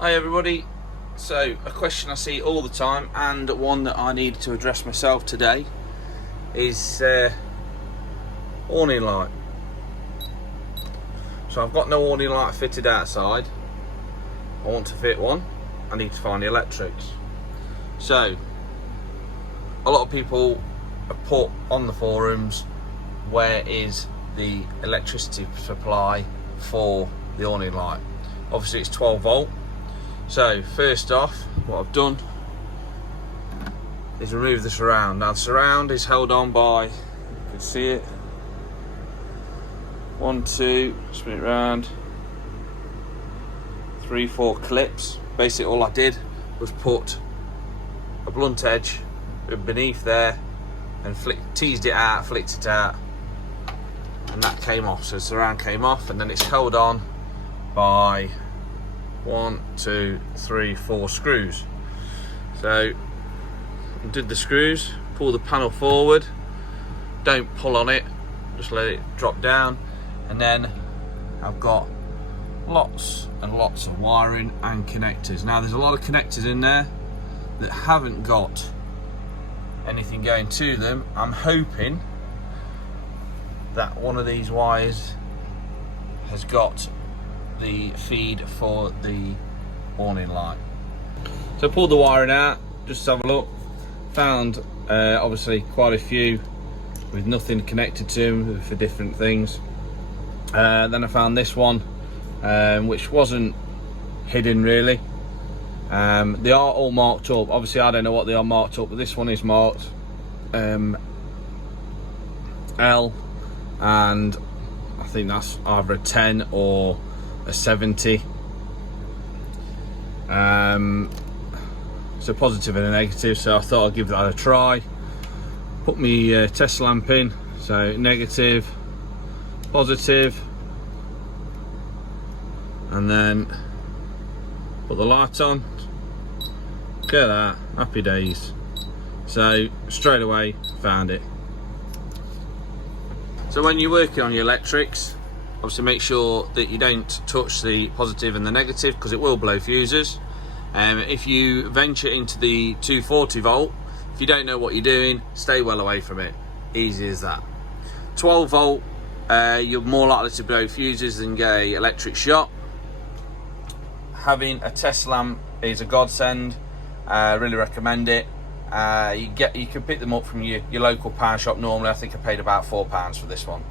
Hi everybody. So a question I see all the time, and one that I need to address myself today, is awning light. So I've got no awning light fitted outside. I want to fit one. I need to find the electrics. So a lot of people have put on the forums, where is the electricity supply for the awning light? Obviously it's 12 volt. So first off, what I've done is remove the surround. Now the surround is held on by, you can see it, 1, 2, spin it round, 3, 4 clips. Basically all I did was put a blunt edge beneath there and teased it out, flicked it out, and that came off. So the surround came off, and then it's held on by 1, 2, 3, 4 screws. So I did the screws, pull the panel forward, don't pull on it, just let it drop down, and then I've got lots and lots of wiring and connectors. Now there's a lot of connectors in there that haven't got anything going to them. I'm hoping that one of these wires has got the feed for the awning light. So pulled the wiring out, just to have a look. Found obviously quite a few with nothing connected to them for different things. Then I found this one, which wasn't hidden really. They are all marked up. Obviously I don't know what they are marked up, but this one is marked L, and I think that's either a 10 or a 70. So positive and a negative, so I thought I'd give that a try. Put my test lamp in, so negative, positive, and then put the light on. Look at that, happy days. So straight away found it. So when you're working on your electrics, obviously make sure that you don't touch the positive and the negative, because it will blow fuses. If you venture into the 240 volt, if you don't know what you're doing, stay well away from it. Easy as that. 12 volt, you're more likely to blow fuses than get an electric shock. Having a test lamp is a godsend. I really recommend it. You can pick them up from your local power shop. Normally I think I paid about £4 for this one.